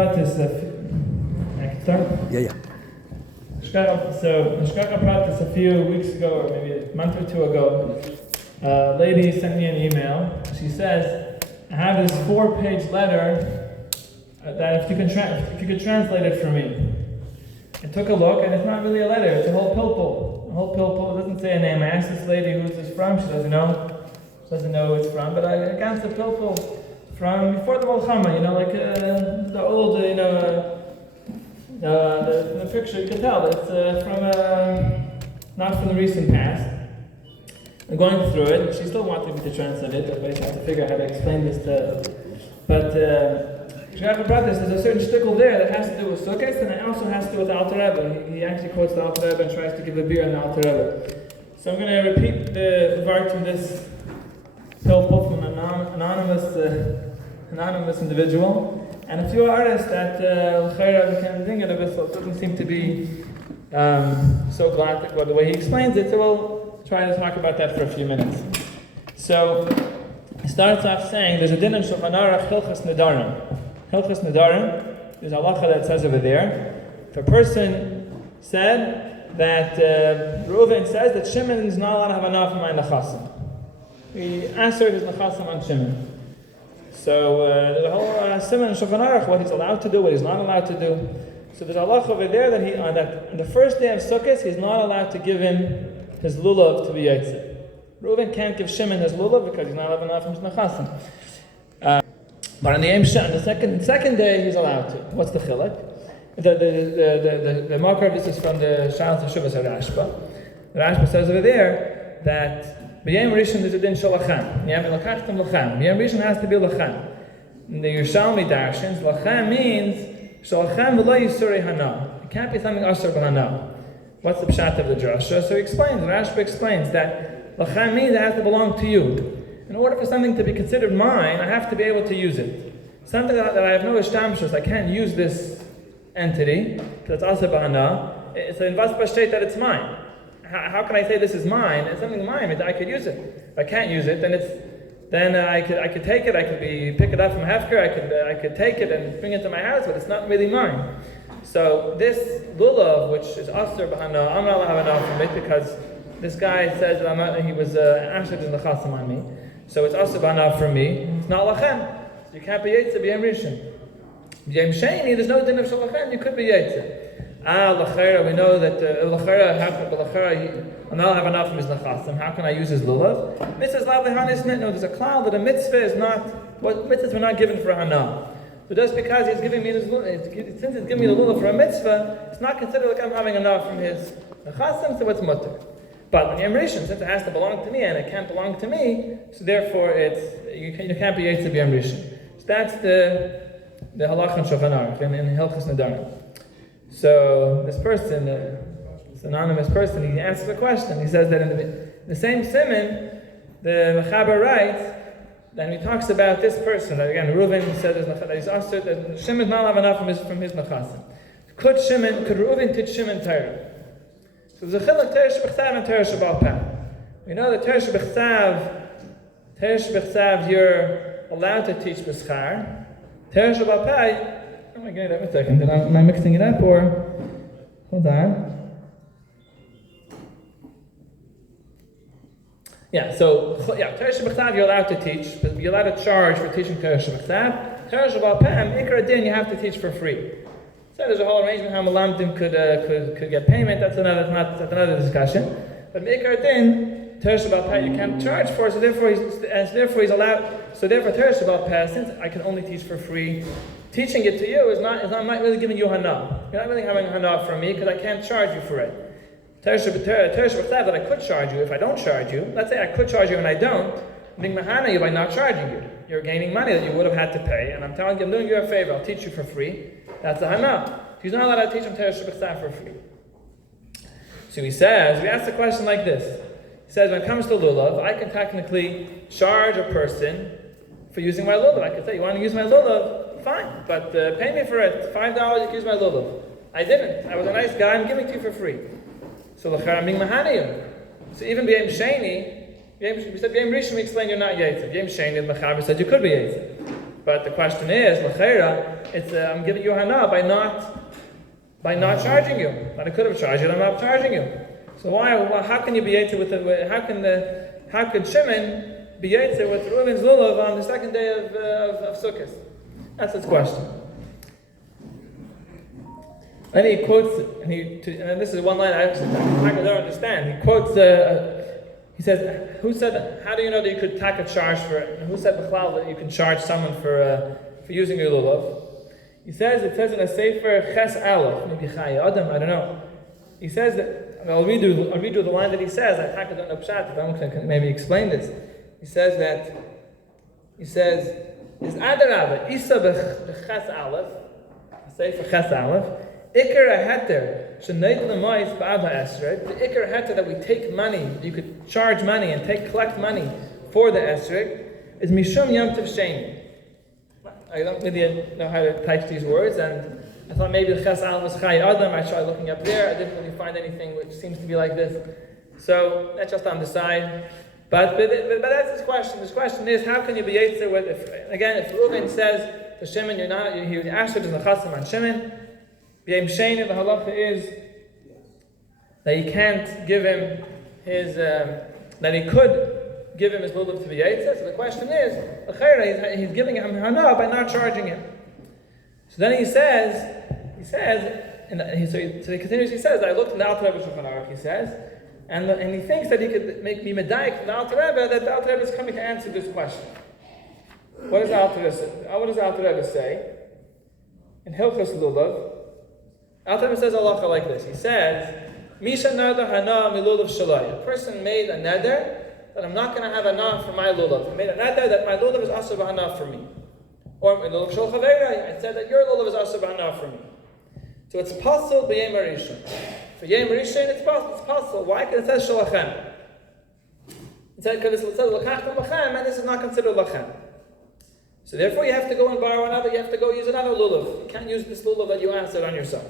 Pratis, I can start? Yeah. Nishkacha Pratis, a few weeks ago, or maybe a month or two ago, a lady sent me an email. She says, I have this 4-page letter that if you could translate it for me. I took a look, and it's not really a letter, it's a whole pilpul. A whole pilpul, it doesn't say a name. I asked this lady who is this from, she doesn't know. She doesn't know who it's from, but I got the pilpul from before the Mulchama, like the old, the picture, you can tell it's from, not from the recent past. I'm going through it. She still wanted me to translate it, but I have to figure out how to explain this to. But there's a certain shtickle there that has to do with Sukkot, and it also has to do with the Alter Rebbe. He actually quotes the Alter Rebbe and tries to give a beer on the Alter Rebbe. So I'm going to repeat the vart from this pilpul from an anonymous individual, and a few artists that became thinking of it, so it doesn't seem to be so galactic the way he explains it, so we'll try to talk about that for a few minutes. So he starts off saying there's a din in Shulchan Aruch Hilchos Nedarim. Hilchos Nedarim, there's a halacha that says over there, if a person said that Reuven says that Shimon is not allowed to have enough of my nechasim. He answered his nechasim on Shimon. So the whole Simon Shulchan Aruch, what he's allowed to do, what he's not allowed to do. So there's a halacha over there that on the first day of Sukkot, he's not allowed to give him his lulav to be yaitze. Reuven can't give Shimon his lulav because he's not allowed enough from his nechasim. But on the second day, he's allowed to. What's the chilek? The marker of this is from the Shalos Hashuvas Rashba. The Rashba says over there that B'yem Rishon is a din shalachem. Yem l'kachtem lachem. B'yem Rishon has to be lachem. In the Yerushalmi darshins, lachem means shalachem v'lo yisurei hana. It can't be something asur b'hana. What's the pshat of the drasha? So he explains. Rashba explains that lachem means it has to belong to you. In order for something to be considered mine, I have to be able to use it. Something that I have no ishtamshus, I can't use this entity because it's asur b'hana. It's an invas b'shteit that it's mine. How can I say this is mine? It's something mine. I could use it. If I can't use it, then I could take it. I could pick it up from Hefker. I could take it and bring it to my house, but it's not really mine. So this lulav, which is asur b'hana, I'm not allowed to have enough from it because this guy says that he was answered in the chasim on me. So it's asur b'hana from me. It's not lachem. So you can't be yaitze b'yem rishon. B'yem sheni, there's no din of shalachem. You could be yaitze. L'chera, we know that l'chera, I'm not have enough from his nechasim. How can I use his lulav? Mitzvah lav lehanis nit. No, there's a cloud that a mitzvah is not. What mitzvahs were not given for hana. So just because he's giving me his lulav, since he's giving me the lulav for a mitzvah, it's not considered like I'm having enough from his nechasim. So it's mutter. But when Yom Rishon, since it has to belong to me and it can't belong to me, so therefore you can't be yaitze b'Yom Rishon. So that's the halach in Shulchan Aruch in Hilchos Nedarim. So this person, this anonymous person, he asks a question. He says that in the same siman, the Mechaber writes that he talks about this person. That again, Reuven said that he's answered that Shimon does not have enough from his nechasim. Could Reuven teach Shimon Torah? So there's a chiluk Torah shebechsav and Torah shebal peh. We know that Torah shebechsav you're allowed to teach b'schar. Torah shebal peh. Oh my God, wait a second. Am I mixing it up or? Hold on. Yeah, so Torah Shebechsav you're allowed to teach, but you're allowed to charge for teaching Torah Shebechsav. Torah Shebal Peh, Ikar Din, you have to teach for free. So there's a whole arrangement how Malamdim could get payment. That's another discussion. But Ikar Din, Torah Shebal Peh you can't charge for, so therefore he's allowed. So therefore Torah Shebal Peh, since I can only teach for free. Teaching it to you is not really giving you hana. You're not really having hana from me because I can't charge you for it. Torah Shebechsav that I could charge you if I don't charge you. Let's say I could charge you and I don't. I'm being mahana you by not charging you. You're gaining money that you would have had to pay, and I'm telling you I'm doing you a favor. I'll teach you for free. That's a hana. He's not allowed to teach him Torah Shebechsav for free. So he says, we ask a question like this. He says, when it comes to lulav, I can technically charge a person for using my lulav. I could say, you want to use my lulav? Fine, but pay me for it. $5 you can use my lulav. I didn't. I was a nice guy. I'm giving it to you for free. So I'm being mahaniyim. So even b'yem sheni, we said b'yem rishon we explained you're not yaitze. B'yem sheni the mechaber said you could be yaitze. But the question is, l'cheira, it's I'm giving you hana by not charging you. But I could have charged you, I'm not charging you. So why? Well, how can you be yetzer with the? How could Shimon be yetzer with Reuven's lulav on the second day of Sukkot? That's his question. Then he quotes, and this is one line I don't understand. He quotes. He says, "Who said? How do you know that you could take a charge for it? And who said b'chlal that you can charge someone for using your lulav?" He says it says in a sefer Ches Aleph, maybe Chai Adam, I don't know. He says that I'll read you the line that he says. I don't know pshat. If I'm going to maybe explain this, he says is Adarabah Isa b'Ches Aleph, sefer Ches Aleph. Ikar heter sheneit lemois ba'ad ha'esrog. The ikar heter that we take money, you could charge money and collect money for the esrog, is mishum yom tov sheni. I don't really know how to type these words, and I thought maybe the Ches Aleph was Chai Adam. I tried looking up there. I didn't really find anything which seems to be like this. So that's just on the side. But that's his question. His question is, how can you be yetzer with if Reuven says to Shimon, you're Asher is nechasim on Shimon. B'yem Sheni, the halacha is that you can't give him his, that he could give him his lulav to be yetzer. So the question is, he's giving him hana by not charging him. So then he says, so he continues, he says, I looked in the Alter Rebbe Shulchan Aruch, he says, and he thinks that he could make me medayik from the Alter Rebbe, that the Alter Rebbe is coming to answer this question. What does the Alter Rebbe say? In Hilchos Lulav, Alter Rebbe says halacha like this. He says, Misha neder hana milulav shalai. A person made a neder that I'm not going to have hana for my lulav. He made a neder that my lulav is asur b'hana for me. Or milulav shel chaveira. I said that your lulav is asur b'hana for me. So it's possible b'yem harishon. For yem harishon, it's possible. Why? Because it says shalachem. It says lakachtem lachem, and this is not considered lachem. So therefore, you have to go and borrow another. You have to go use another lulav. You can't use this lulav that you answered on yourself.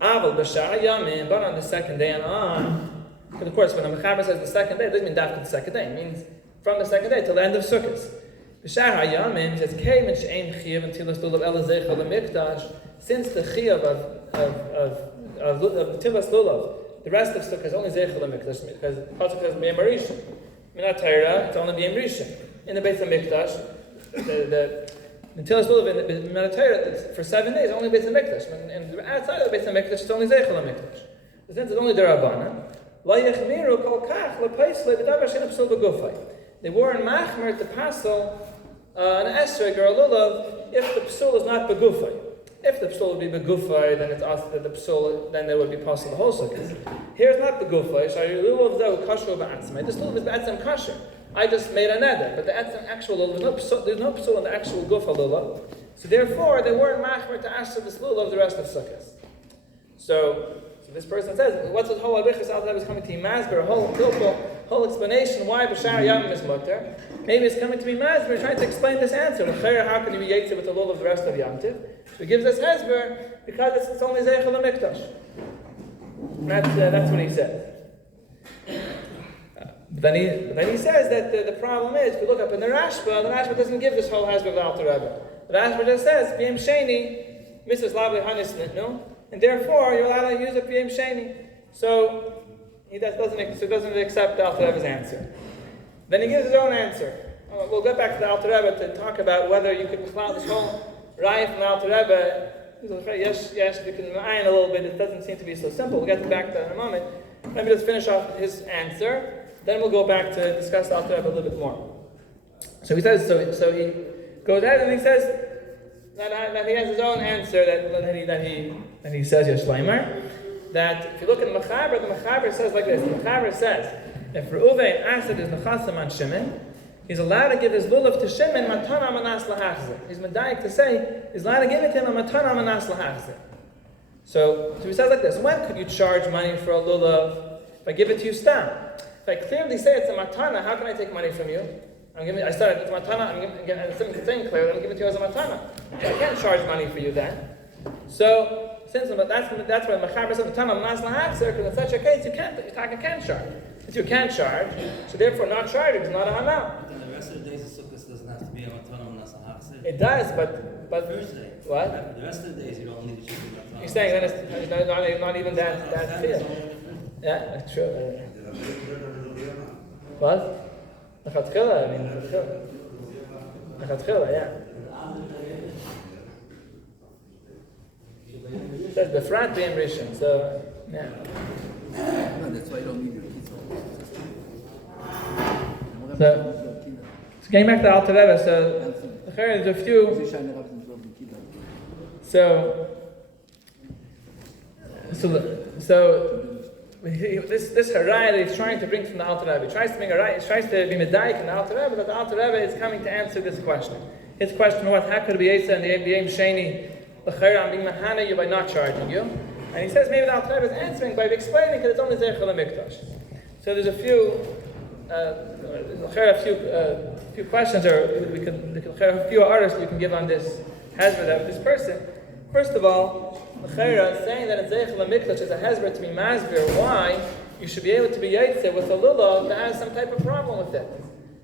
Aval b'shara yamin, but on the second day and on. But of course, when the Mechaber says the second day, it doesn't mean after the second day. It means from the second day till the end of Sukkot. B'shara yamin says kei min she'ein chiyav until the lulav elazeicha lemikdash. Since the chiyav of tilas lulav, the rest of Sukkot is only zeicha lemikdash because pasuk says b'yem harishon. Minat Torah, it's only b'yem rishon. In the Beit HaMikdash, the tilas lulav in Minat Torah for 7 days only Beit HaMikdash, and outside of the Beit HaMikdash it's only zeicha lemikdash. Since it's only derabbanan, la yechmiru kol kach lepaisle b'davar she'en psul b'gufay. They weren't machmer to pasel an esrog or a lulav if the psul is not b'gufay. If the psul would be b'gufay, then it's us that the psul, then there would be pasel the whole sukkah. Here it's not b'gufay. So your lulav zehu kasher ba'atzmai. This lulav is ba'atzam kasher. I just made a neder, but the actual lulav, there's no psul in the actual gufa lulav. So therefore, they weren't machmer to asher this lulav the rest of sukkahs. So this person says, what's this whole abichus Alter Rebbe is coming to Masber, a whole explanation why B'shar Yamim is mutter. Maybe it's coming to be Masber, trying to explain this answer. How can you be yetzer with the lulav of the rest of Yom Tov? So he gives us Hezber because it's only Zeichel HaMikdash. That's what he says. But then he says that the problem is, if you look up in the Rashba doesn't give this whole Hezber of the Alter Rebbe. The Rashba just says, B'yem Sheni, Mrs. Labi Hanis Nitnu, and therefore you're allowed to use a B'yem Sheni. So he doesn't accept the Alter Rebbe's answer. Then he gives his own answer. We'll get back to the Alter Rebbe to talk about whether you could cloud this whole raya from the Alter Rebbe. Yes, you can iron a little bit. It doesn't seem to be so simple. We'll get back to that in a moment. Let me just finish off his answer. Then we'll go back to discuss the Alter Rebbe a little bit more. So he says. So he goes ahead and he says that he has his own answer that he says Yeshleimer. That if you look at the Mechaber says like this. The Mechaber says if Reuven Asad is Nechasim on Shimon, he's allowed to give his lulav to Shimon matana manas lahachzer. He's medayik to say he's allowed to give it to him a matana manas lahachzer. So he says like this: when could you charge money for a lulav? If I give it to you stam, if I clearly say it's a matana, how can I take money from you? I started it's a matana. I'm saying clearly, I'm giving it to you as a matana. So I can't charge money for you then. So since that's why the Mechaber says matana manas lahachzer, because in such a case you can't charge. Since you can't charge, so therefore not charging is not a hana. Then the rest of the days of Sukkot doesn't have to be a matana manas lahachzer. It does, but Thursday. what? The rest of the days you don't need to check it. You're saying that it's not even that clear. Yeah, that's true. What? Lechatchila, I mean, lechatchila, yeah. It says befrat being rishon, so yeah. No, that's why you don't need your kids. So getting back to the Alter Rebbe, so there's a few. So this haraya that he's trying to bring from the Alter Rebbe, he tries to bring haraya, he tries to be medayik in the Alter Rebbe, but the Alter Rebbe is coming to answer this question. His question was, how could it be Yetzer and the Yom Sheni? I'm being mahana you by not charging you. And he says maybe the Alter Rebbe is answering by explaining that it's only Zechel HaMikdash. So there's a few questions, or we can a few artists we can give on this hezbollah that this person. First of all, saying that it's Zechel HaMikdash is a hezbollah to be masbir, why you should be able to be Yetzer with a lulav that has some type of problem with it.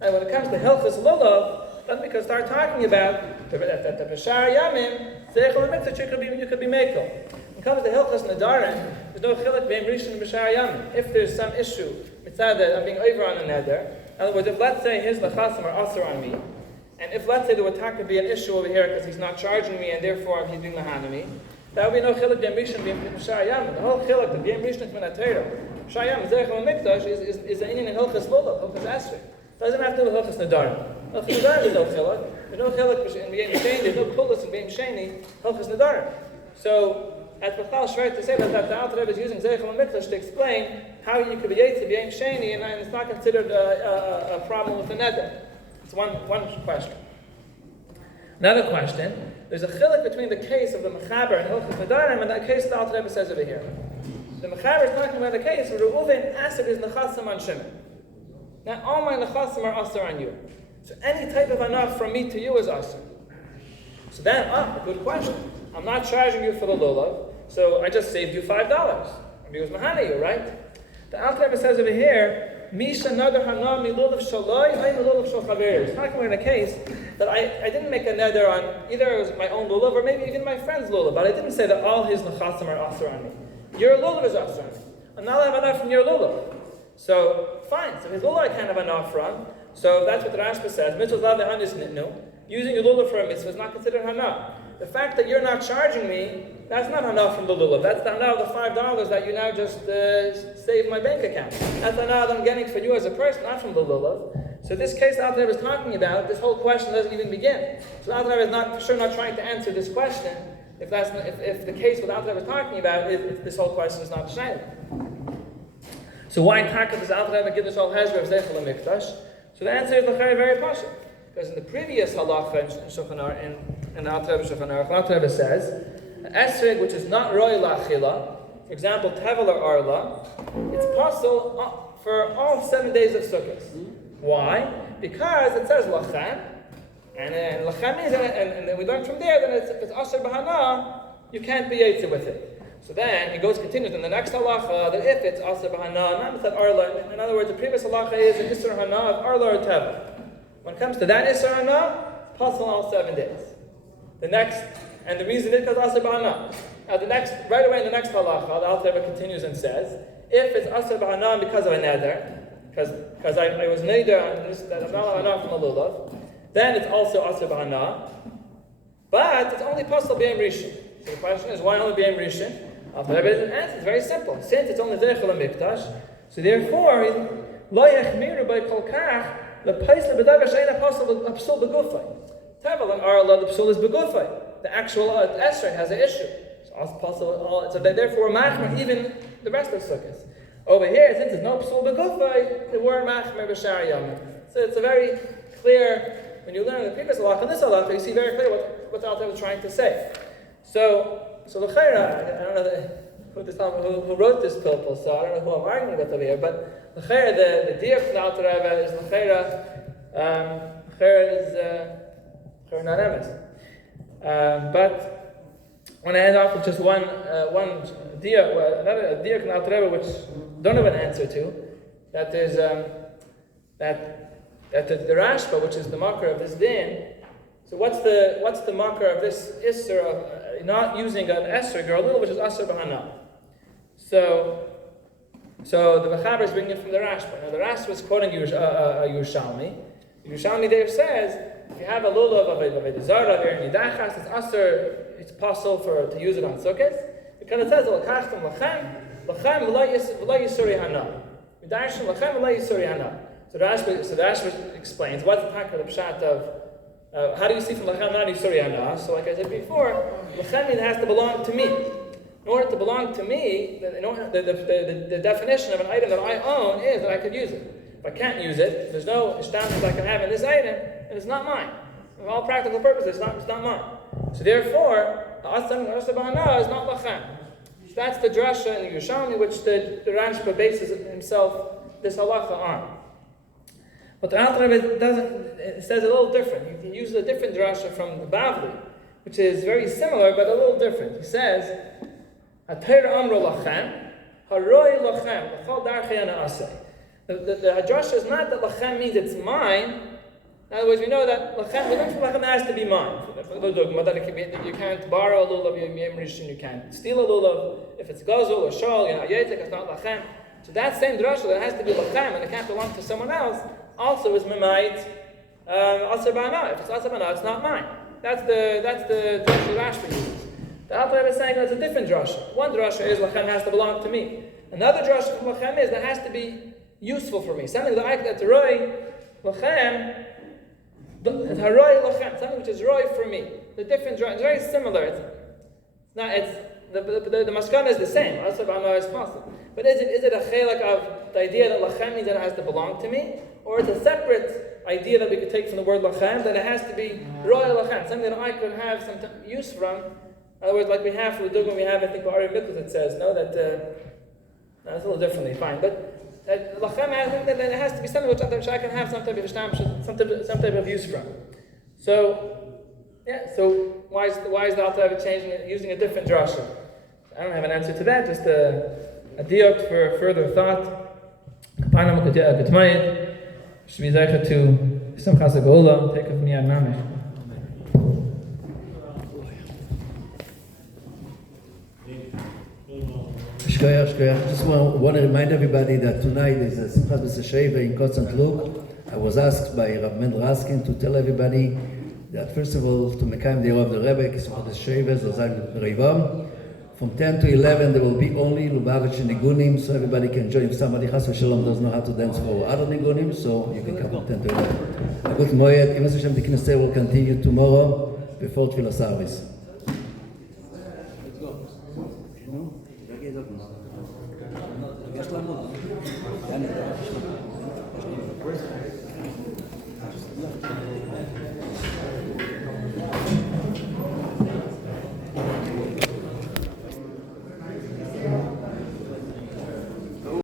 And when it comes to Hilchos Lulav, then we can start talking about that the B'shar Yamim, Zechel HaMikdash, you could be Mekel. When it comes to Hilchos Nadarim, there's no chilek being Rishon and B'shar Yamim. If there's some issue, mitzvah, I'm being over on a neder. In other words, if let's say his lechasim are asur on me, and if let's say there would could be an issue over here because he's not charging me and therefore he's being lahana me, that would be no chilek being Rishon being B'shar Yamim. The whole chilek of being Rishon is min ha-Torah. B'shar Yamim, Zechel HaMikdash is an inyan in Hilchos Lulav, Hilchos Esrei. Doesn't have to do with Hilchos Nadarim. Hilchos Nadarim is no chilek. There's no chilek in Be'em Sheni. There's no pullus in Be'em Sheni. Hilchos Nadarim. So, at Bechal Shvert to say that the Alter Rebbe is using Zechel HaMikdash to explain how you could be Yetzer Be'em Sheni and it's not considered a problem with the neder. It's one question. Another question: there's a chilek between the case of the Mechaber and Hilchos Nadarim and that case the Alter Rebbe says over here. The Mechaber is talking about the case where Reuven Asad is nechasim on Shimon. Now all my nechasim are asur on you. So any type of anaf from me to you is asur. So then, a good question. I'm not charging you for the lulav, so I just saved you $5. Maybe it was mahana you, right? The Alter Rebbe says over here, Misha nadar hana mi lulav shaloi, I mi lulav shal chaver. It's talking about a case that I didn't make a neder on either it was my own lulav or maybe even my friend's lulav, but I didn't say that all his nechasim are asur on me. Your lulav is asur on me. I'm not allowed enough from your lulav. So, fine. So his lulav I can't have enough from. So that's what the Rashba says. Mitzvah lav lehanis nitnu. Using your lulav for a mitzvah is not considered hana. The fact that you're not charging me, that's not hana from the lulav. That's the hana of the $5 that you now just saved my bank account. That's the hana that I'm getting for you as a person, not from the lulav. So this case Alter Rebbe is talking about, this whole question doesn't even begin. So Alter Rebbe is not trying to answer this question. If the case what Alter Rebbe is talking about, if this whole question is not shaykh. So why does Alter Rebbe give this whole hezbollah of Zechel HaMikdash? So the answer is very pashut. Because in the previous halacha in Shulchan Aruch, in the Alter Rebbe Shulchan Aruch, Alter Rebbe says, esrog which is not roi la'achila, for example, tevel or arla, it's possible for all 7 days of Sukkot. Why? Because it says lachem, and lachem means, and then we learn from there that if it's asher b'hana, you can't be yetzer with it. So then he continues in the next halacha that if it's asher b'hana, not with that arla. In other words, the previous halacha is an isser hana of arla or tevel. When it comes to that isser hana, it's possible all 7 days. And the reason is because asher b'hana. Now right away in the next halacha, the Alter Rebbe continues and says, if it's asher b'hana because of a neder, because I was neder that I'm not allowed from a lulav, then it's also asher b'hana, but it's only possible b'yom rishon. So the question is, why only b'yom rishon? Alter Rebbe doesn't answer. It's very simple. Since it's only Zechel HaMikdash, so therefore, lo yachmiru by kol kach lepaisle b'davar she'ein ha'psul begufay. Tevel and arla, the psul is begufay. The actual esrog has an issue. So therefore, machmer even the rest of sukkahs. Over here, since there's no psul begufay, the word machmer b'shar yamim. So it's a very clear. When you learn the previous halacha and this halacha, you see very clear what the Alter Rebbe was trying to say. So the Chayra, I don't know who wrote this pilpul, so I don't know who I'm arguing with over here, but the Chayra, the dear from the Alter Rebbe is the Chayra is not emes. But when I end off with just one dear, another dear from the Alter Rebbe, which I don't have an answer to, that there's that the Rashba, which is the marker of this din, So what's the marker of this Isser of not using an Esser Gerlul, which is Asr B'Hana? So the Vachaber is bringing it from the Rashba. Now the Rashba is quoting Yerushalmi. Yerushalmi there says, if you have a lulav of a zara, of nidachas, it's Asr, it's possible to use it on Sukkot. Because it says, L'kachtem lachem v'la yisuri hana. Midarshem lachem v'la yisuri hana. So the Rashba explains, what's the pshat of how do you see from lachem not yisuri hana? So like I said before, lachem has to belong to me. In order to belong to me, the definition of an item that I own is that I could use it. If I can't use it, there's no ishtamus I can have in this item, and it's not mine. For all practical purposes, it's not mine. So therefore, the Asr B'Hana is not lachem. So that's the drasha in the Yerushalmi, which the Rashba bases himself, this halacha on. But the Alter Rebbe it says a little different. He uses a different drasha from the Bavli, which is very similar, but a little different. He says, HaTorah amro lachem, haroi lachem, l'chol darchei ana aseh. The drasha is not that lachem means it's mine. In other words, we know that lachem has to be mine. You can't borrow a lulav, you can't steal a lulav. If it's gazul or shol, yetek, it's not lachem. So that same drasha that has to be lachem and it can't belong to someone else also is mimayit asr b'hana. If it's asr b'hana, it's not mine. That's the drasha Rashba uses. The Alter Rebbe is saying that's a different drasha. One drasha is lachem has to belong to me. Another drasha from lachem is that has to be useful for me. Something that's roi lachem, haroi lachem, something which is roi for me. The different drasha is very similar. The maskana is the same. Asr b'hana is possible. But is it a chelak of the idea that lachem means that it has to belong to me, or it's a separate idea that we could take from the word lachem that it has to be roi lachem, something that I could have some use from? In other words, like we have for the dugma, we have, I think, Ari Mikkel that says, no, that, no, it's a little differently, fine. But lachem has to be something which I can have some type of use from. So, yeah, so why is the Alter Rebbe using a different drasha? I don't have an answer to that, just a diot for further thought. Kapanam G'tmayit, should be zeicha to Simchas HaGeula, take of me ad mamech. Just want to remind everybody that tonight is a Simchas B'Sesheva in Constant Look. I was asked by Rav Mendel Raskin to tell everybody that first of all, to Mekayim the of the Rebbe, Simchas B'Sesheva, Zozal Reivam. From 10 to 11 there will be only Lubavitch and Nigunim, so everybody can join. If somebody Chas v'Shalom doesn't know how to dance for other Nigunim, so you can come from 10 to 11. A good moed. Even Hashem the Knesset will continue tomorrow before Tefillah service. יש לנו.